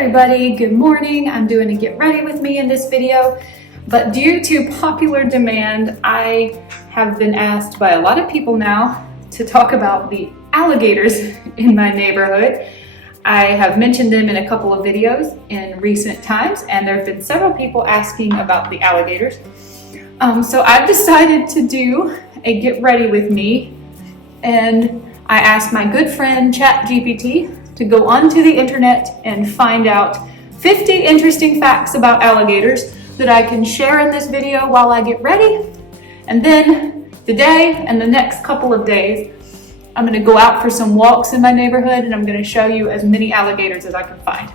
everybody, good morning. I'm doing a get ready with me in this video, but due to popular demand, I have been asked by a lot of people now to talk about the alligators in my neighborhood. I have mentioned them in a couple of videos in recent times, and there have been several people asking about the alligators. So I've decided to do a get ready with me, and I asked my good friend ChatGPT to go onto the internet and find out 50 interesting facts about alligators that I can share in this video while I get ready. And then today and the next couple of days, I'm going to go out for some walks in my neighborhood and I'm going to show you as many alligators as I can find.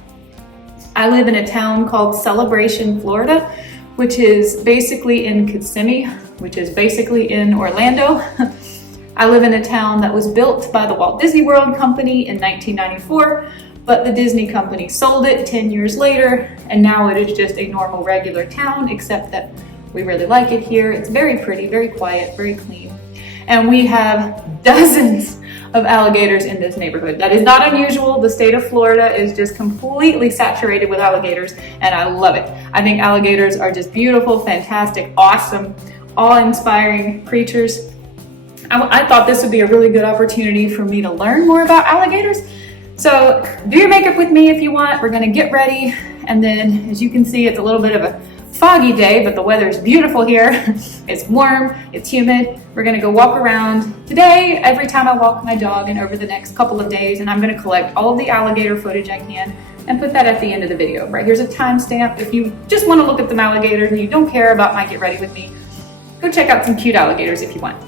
I live in a town called Celebration, Florida, which is basically in Kissimmee, which is basically in Orlando. I live in a town that was built by the Walt Disney World Company in 1994, but the Disney Company sold it 10 years later, and now it is just a normal, regular town, except that we really like it here. It's very pretty, very quiet, very clean. And we have dozens of alligators in this neighborhood. That is not unusual. The state of Florida is just completely saturated with alligators, and I love it. I think alligators are just beautiful, fantastic, awesome, awe-inspiring creatures. I thought this would be a really good opportunity for me to learn more about alligators. So do your makeup with me if you want. We're gonna get ready. And then as you can see, it's a little bit of a foggy day, but the weather is beautiful here. It's warm, it's humid. We're gonna go walk around today, every time I walk my dog, and over the next couple of days, and I'm gonna collect all of the alligator footage I can and put that at the end of the video. Right here's a timestamp. If you just wanna look at some alligators and you don't care about my get ready with me, go check out some cute alligators if you want.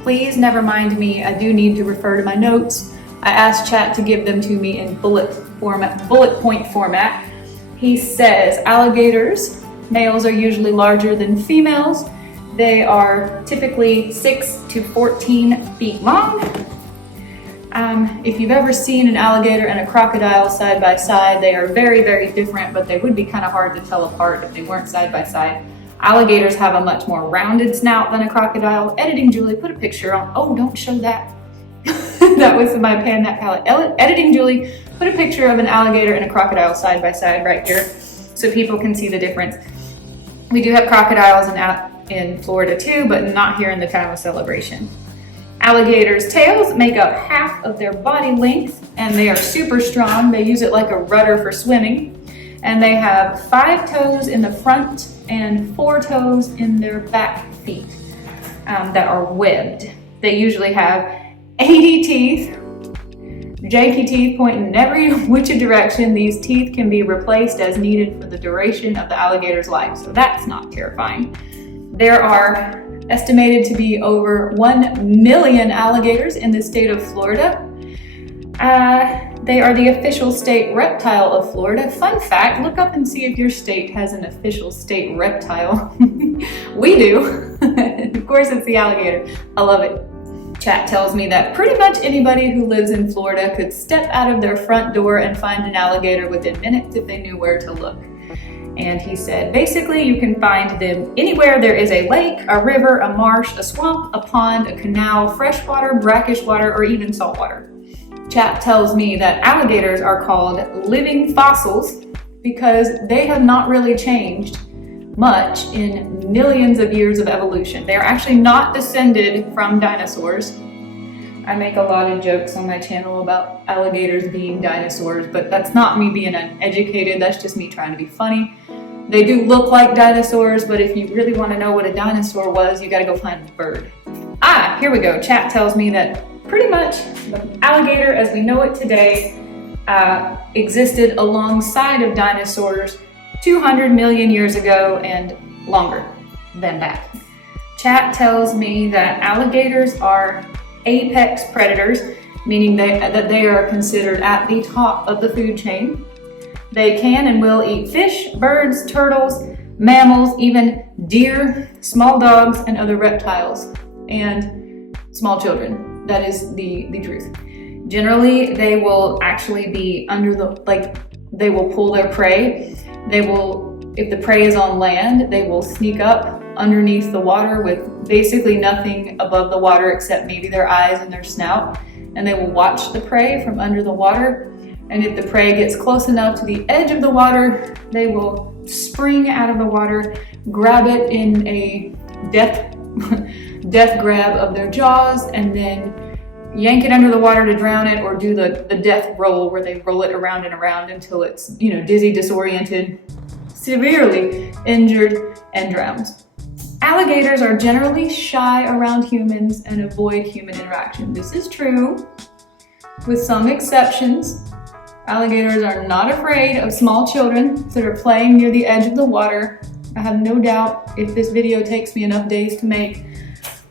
Please never mind me, I do need to refer to my notes. I asked Chat to give them to me in bullet point format. He says alligators, males are usually larger than females. They are typically 6 to 14 feet long. If you've ever seen an alligator and a crocodile side by side, they are very, very different, but they would be kind of hard to tell apart if they weren't side by side. Alligators have a much more rounded snout than a crocodile. Editing Julie, put a picture on. Oh, don't show that. That was my pan, that palette. Editing Julie, put a picture of an alligator and a crocodile side by side right here so people can see the difference. We do have crocodiles in Florida too, but not here in the town of Celebration. Alligators' tails make up half of their body length, and they are super strong. They use it like a rudder for swimming. And they have 5 toes in the front and 4 toes in their back feet that are webbed. They usually have 80 teeth, janky teeth pointing in every which direction. These teeth can be replaced as needed for the duration of the alligator's life, so that's not terrifying. There are estimated to be over 1 million alligators in the state of Florida. They are the official state reptile of Florida. Fun fact, look up and see if your state has an official state reptile. We do. Of course it's the alligator. I love it. Chat tells me that pretty much anybody who lives in Florida could step out of their front door and find an alligator within minutes if they knew where to look. And he said, basically you can find them anywhere there is a lake, a river, a marsh, a swamp, a pond, a canal, freshwater, brackish water, or even saltwater. Chat tells me that alligators are called living fossils because they have not really changed much in millions of years of evolution. They are actually not descended from dinosaurs. I make a lot of jokes on my channel about alligators being dinosaurs, but that's not me being uneducated, that's just me trying to be funny. They do look like dinosaurs, but if you really want to know what a dinosaur was, you gotta go find a bird. Here we go. Chat tells me that pretty much the alligator as we know it today existed alongside of dinosaurs 200 million years ago and longer than that. Chat tells me that alligators are apex predators, meaning that they are considered at the top of the food chain. They can and will eat fish, birds, turtles, mammals, even deer, small dogs, and other reptiles, and small children. That is the truth. Generally, they will actually be they will pull their prey. If the prey is on land, they will sneak up underneath the water with basically nothing above the water except maybe their eyes and their snout, and they will watch the prey from under the water And if the prey gets close enough to the edge of the water, they will spring out of the water, grab it in a death grab of their jaws, and then yank it under the water to drown it, or do the death roll where they roll it around and around until it's, dizzy, disoriented, severely injured, and drowns. Alligators are generally shy around humans and avoid human interaction. This is true, with some exceptions. Alligators are not afraid of small children that are playing near the edge of the water. I have no doubt if this video takes me enough days to make,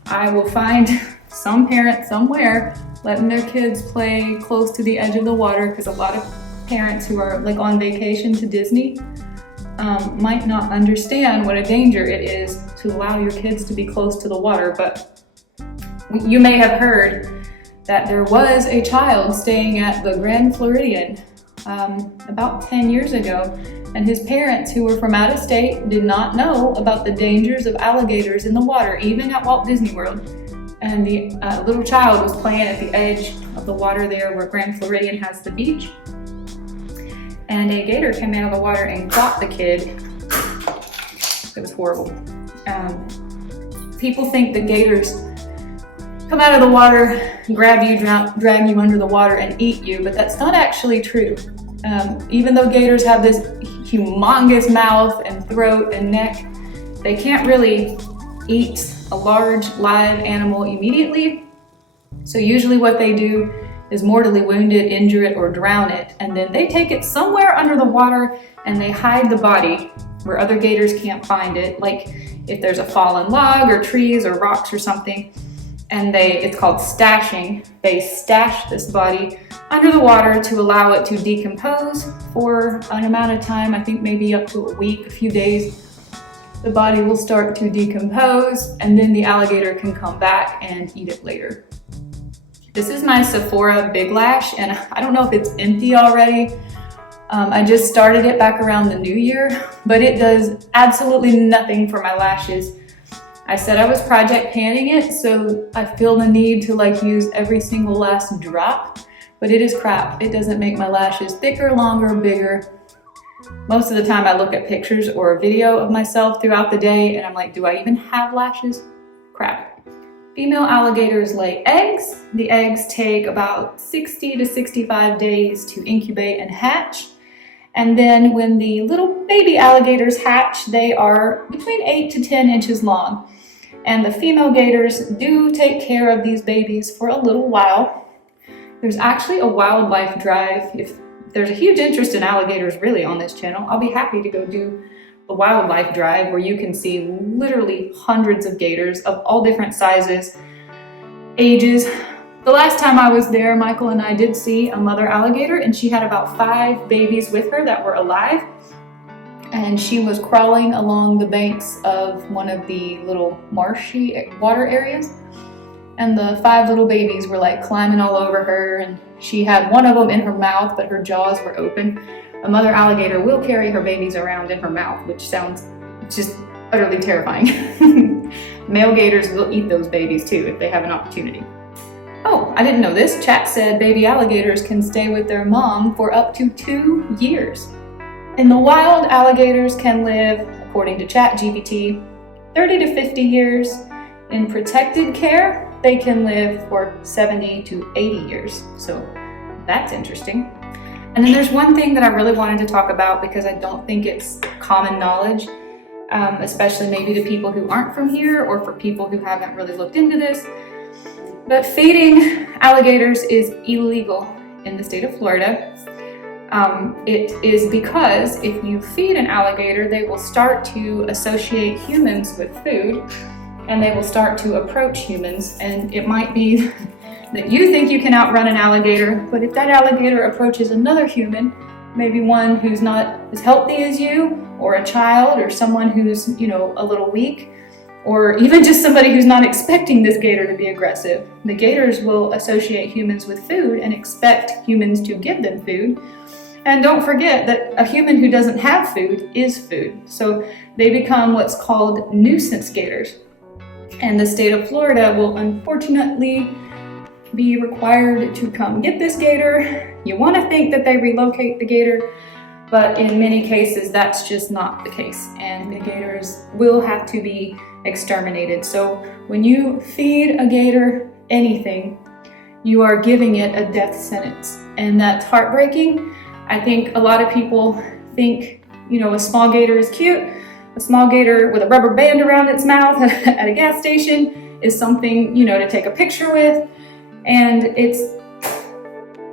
I will find some parent somewhere letting their kids play close to the edge of the water, because a lot of parents who are like on vacation to Disney might not understand what a danger it is to allow your kids to be close to the water. But you may have heard that there was a child staying at the Grand Floridian about 10 years ago, and his parents, who were from out of state, did not know about the dangers of alligators in the water, even at Walt Disney World. And the little child was playing at the edge of the water there where Grand Floridian has the beach. And a gator came out of the water and got the kid. It was horrible. People think that gators come out of the water, grab you, drag you under the water, and eat you, but that's not actually true. Even though gators have this humongous mouth and throat and neck, they can't really eat a large live animal immediately. So usually what they do is mortally wound it, injure it, or drown it, and then they take it somewhere under the water and they hide the body where other gators can't find it. Like if there's a fallen log or trees or rocks or something, and it's called stashing. They stash this body under the water to allow it to decompose for an amount of time, I think maybe up to a week, a few days. The body will start to decompose, and then the alligator can come back and eat it later. This is my Sephora Big Lash, and I don't know if it's empty already. I just started it back around the new year, but it does absolutely nothing for my lashes. I said I was project panning it, so I feel the need to use every single last drop, but it is crap. It doesn't make my lashes thicker, longer, bigger. Most of the time I look at pictures or a video of myself throughout the day and I'm like, do I even have lashes? Crap. Female alligators lay eggs. The eggs take about 60 to 65 days to incubate and hatch. And then when the little baby alligators hatch, they are between 8 to 10 inches long. And the female gators do take care of these babies for a little while. There's actually a wildlife drive. If there's a huge interest in alligators really on this channel, I'll be happy to go do a wildlife drive where you can see literally hundreds of gators of all different sizes, ages. The last time I was there, Michael and I did see a mother alligator, and she had about 5 babies with her that were alive. And she was crawling along the banks of one of the little marshy water areas. And the 5 little babies were climbing all over her, and she had one of them in her mouth, but her jaws were open. A mother alligator will carry her babies around in her mouth, which sounds just utterly terrifying. Male gators will eat those babies too if they have an opportunity. Oh, I didn't know this. Chat said baby alligators can stay with their mom for up to 2 years. In the wild, alligators can live, according to ChatGPT, 30 to 50 years. In protected care, they can live for 70 to 80 years. So that's interesting. And then there's one thing that I really wanted to talk about because I don't think it's common knowledge, especially maybe to people who aren't from here or for people who haven't really looked into this. But feeding alligators is illegal in the state of Florida. It is because if you feed an alligator, they will start to associate humans with food, and they will start to approach humans. And it might be that you think you can outrun an alligator, but if that alligator approaches another human, maybe one who's not as healthy as you, or a child, or someone who's, a little weak, or even just somebody who's not expecting this gator to be aggressive, the gators will associate humans with food and expect humans to give them food. And don't forget that a human who doesn't have food is food. So they become what's called nuisance gators. And the state of Florida will unfortunately be required to come get this gator You want to think that they relocate the gator, but in many cases that's just not the case, and the gators will have to be exterminated. So when you feed a gator anything, you are giving it a death sentence, and that's heartbreaking. I think a lot of people think, you know, a small gator is cute. A small gator with a rubber band around its mouth at a gas station is something, you know, to take a picture with, and it's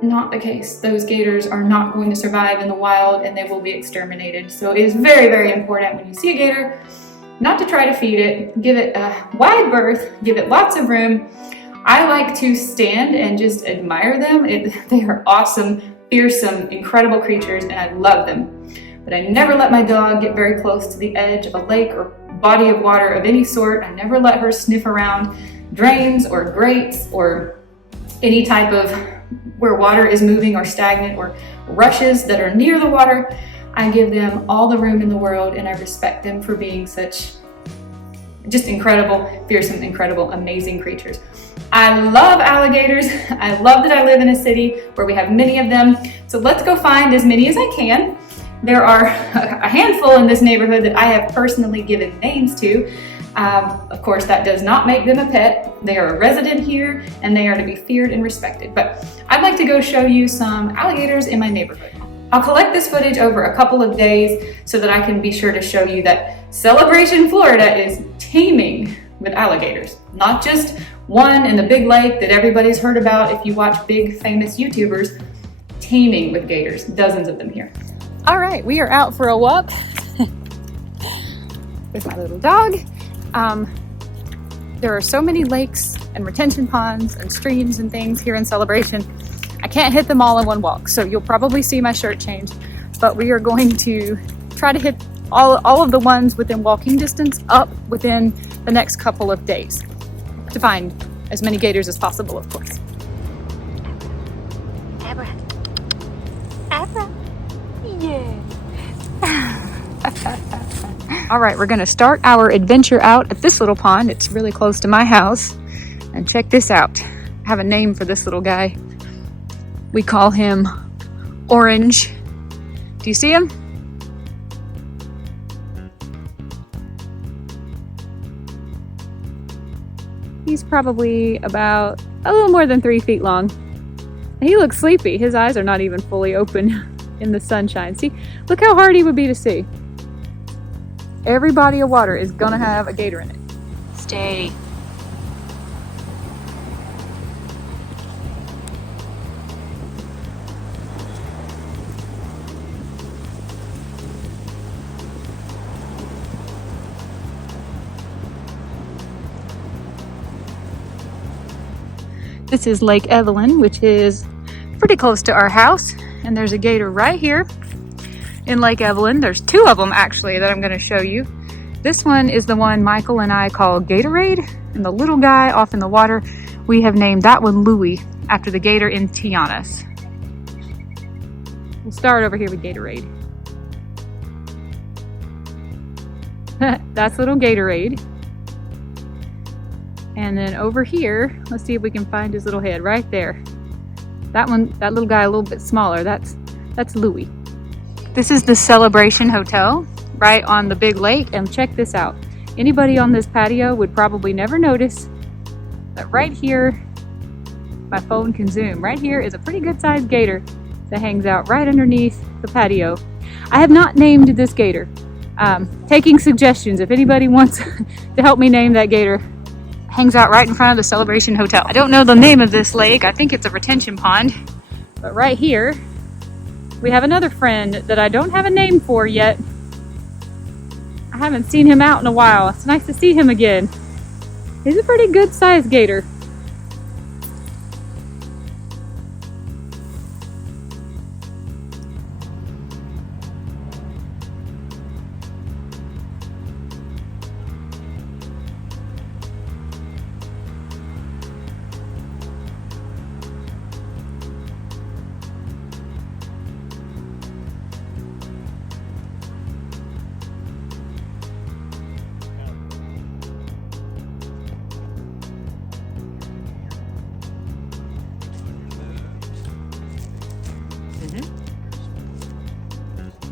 not the case. Those gators are not going to survive in the wild, and they will be exterminated. So it is very, very important when you see a gator not to try to feed it. Give it a wide berth, give it lots of room. I like to stand and just admire them. They are awesome, fearsome, incredible creatures, and I love them. But I never let my dog get very close to the edge of a lake or body of water of any sort. I never let her sniff around drains or grates or any type of where water is moving or stagnant or rushes that are near the water. I give them all the room in the world, and I respect them for being such just incredible, fearsome, incredible, amazing creatures. I love alligators. I love that I live in a city where we have many of them. So let's go find as many as I can. There are a handful in this neighborhood that I have personally given names to. Of course, that does not make them a pet. They are a resident here, and they are to be feared and respected. But I'd like to go show you some alligators in my neighborhood. I'll collect this footage over a couple of days so that I can be sure to show you that Celebration, Florida is teeming with alligators. Not just one in the big lake that everybody's heard about if you watch big famous YouTubers, teeming with gators, dozens of them here. All right, we are out for a walk with my little dog. There are so many lakes and retention ponds and streams and things here in Celebration. I can't hit them all in one walk, so you'll probably see my shirt change, but we are going to try to hit all of the ones within walking distance up within the next couple of days to find as many gators as possible, of course. Abra. Abra. Yeah. All right, we're gonna start our adventure out at this little pond. It's really close to my house. And check this out. I have a name for this little guy. We call him Orange. Do you see him? He's probably about a little more than 3 feet long. And he looks sleepy. His eyes are not even fully open in the sunshine. See, look how hard he would be to see. Every body of water is gonna have a gator in it. Stay. This is Lake Evelyn, which is pretty close to our house. And there's a gator right here in Lake Evelyn. There's 2 of them actually that I'm going to show you. This one is the one Michael and I call Gatorade, and the little guy off in the water, we have named that one Louie after the gator in Tiana's. We'll start over here with Gatorade. That's little Gatorade. And then over here, let's see if we can find his little head right there. That one, that little guy a little bit smaller, that's Louie. This is the Celebration Hotel right on the big lake, and check this out. Anybody on this patio would probably never notice that right here, my phone can zoom, right here is a pretty good sized gator that hangs out right underneath the patio. I have not named this gator. Taking suggestions, if anybody wants to help me name that gator. Hangs out right in front of the Celebration Hotel. I don't know the name of this lake. I think it's a retention pond. But right here, we have another friend that I don't have a name for yet. I haven't seen him out in a while. It's nice to see him again. He's a pretty good sized gator.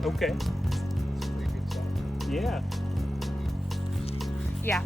Okay. It's a pretty good song. Yeah. Yeah.